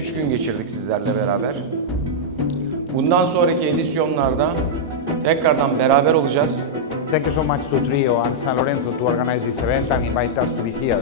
3 gün geçirdik sizlerle beraber. Bundan sonraki edisyonlarda tekrardan beraber olacağız. Thank you so much to Trio and Sanlorenzo to organize this event and invite us to be here.